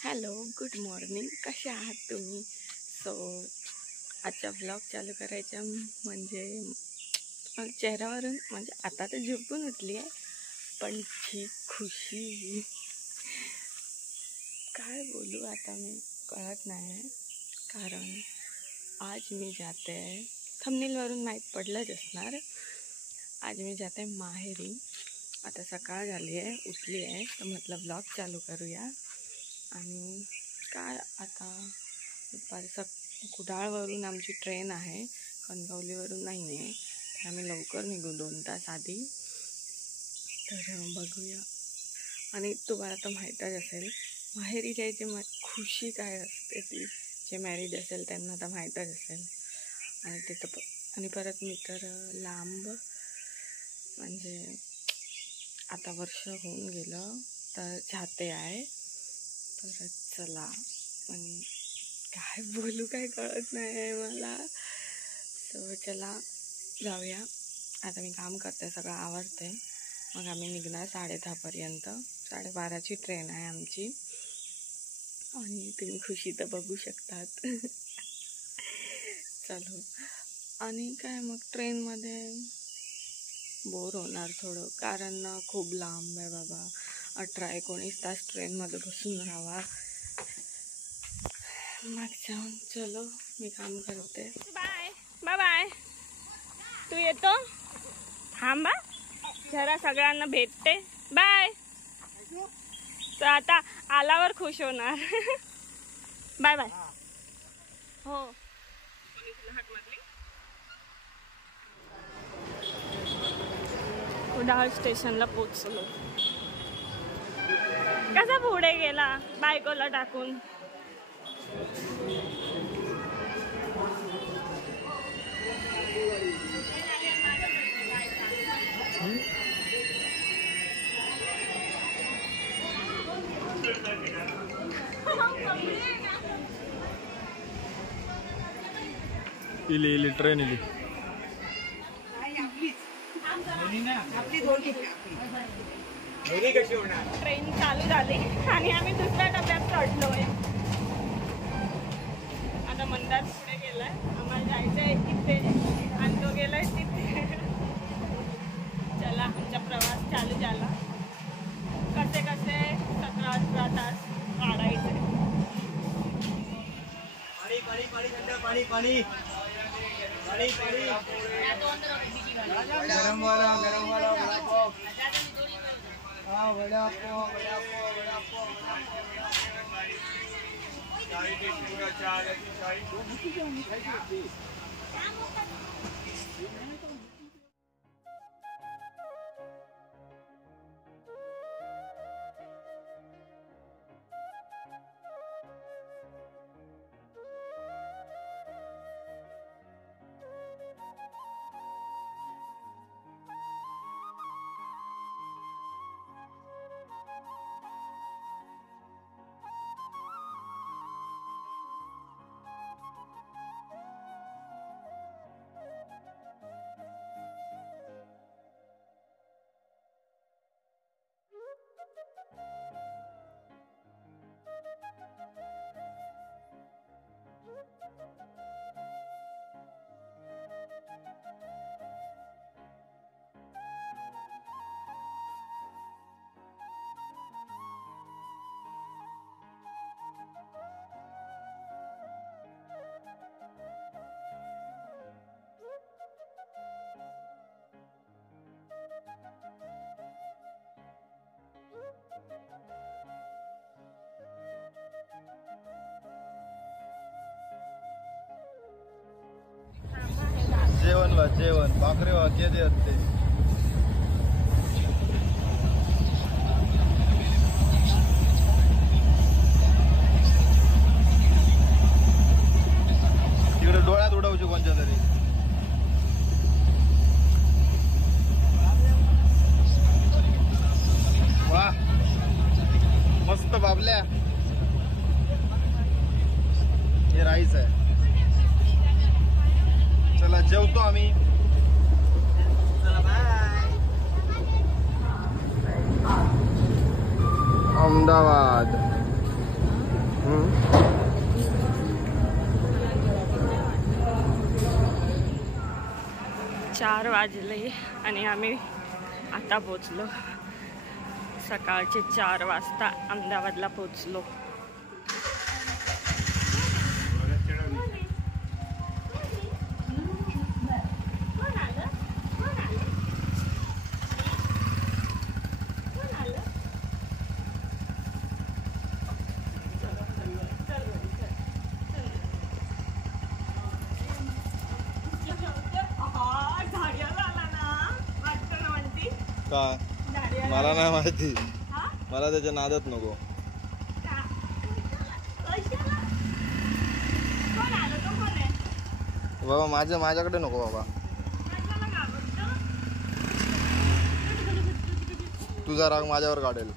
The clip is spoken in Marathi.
Hello, good morning. कसे आहात तुम्ही? सो आजचा व्लॉग चालू करायचा म्हणजे चेहऱ्यावरून म्हणजे आता तर झोपून उठली आहे, पण जी खुशी काय बोलू आता मी कळत नाही. कारण आज मी जाते आहे, थंबनेलवरून माहीत पडलंच असणार, आज मी जाते माहेरी. आता सकाळ झाली आहे, उठली आहे, तर म्हटलं व्लॉग चालू करूया. आणि काय आता दुपारी कुडाळवरून आमची ट्रेन आहे, कणकवलीवरून नाही आहे, तर आम्ही लवकर निघू 2 तास आधी. तर बघूया. आणि तुम्हाला तर माहीतच असेल माहेरी जायची खुशी काय असते, ती जे मॅरिड असेल त्यांना तर माहीतच असेल. आणि तिथं आणि परत मी तर लांब म्हणजे आता वर्ष होऊन गेलं तर जाते आहे. तर चला, आणि काय बोलू काय कळत नाही मला. तर चला जाऊया. आता मी काम करते, सगळं आवरते, मग आम्ही निघणार 10:30पर्यंत. 12:30ची ट्रेन आहे आमची. आणि तुम्ही खुशी तर बघू शकतात. चलो. आणि काय मग ट्रेनमध्ये बोर होणार थोडं, कारण खूप लांब आहे बाबा. 18-19 तास ट्रेनमध्ये बसून राहावा. मग जाऊन चलो, मी काम करते. Bye bye bye. तू येतो? थांबा जरा, सगळ्यांना भेटते. बाय. तर आता आल्यावर खुश होणार. Bye bye. हो, कुडाळ स्टेशनला पोचलो. कसा पुढे गेला बायकोला टाकून. इली ट्रेन इली. ट्रेन चालू झाली आणि आम्ही दुसऱ्या डब्यात चढलोय. आता मंदार पुढे गेलाय, आम्हाला जायचंय तिथे, आणि तो गेलाय तिथे. चला, आमचा प्रवास चालू झाला. कसे 17-18 तास काढायचे. गरम वाला जेवण भाकरी वाजे असते. तिकडे डोळ्यात उडवची कोणत्या तरी. वा, मस्त बाबल्या. हे राईस आहे. चला जेवतो आम्ही. चला बाय. अहमदाबाद. चार वाजले आणि आम्ही आता पोचलो. सकाळचे 4 वाजता अहमदाबादला पोचलो. काय मला नाही माहिती, मला त्याच्या नादात नको. बाबा माझ्याकडे नको बाबा. तुझा राग माझ्यावर काढेल.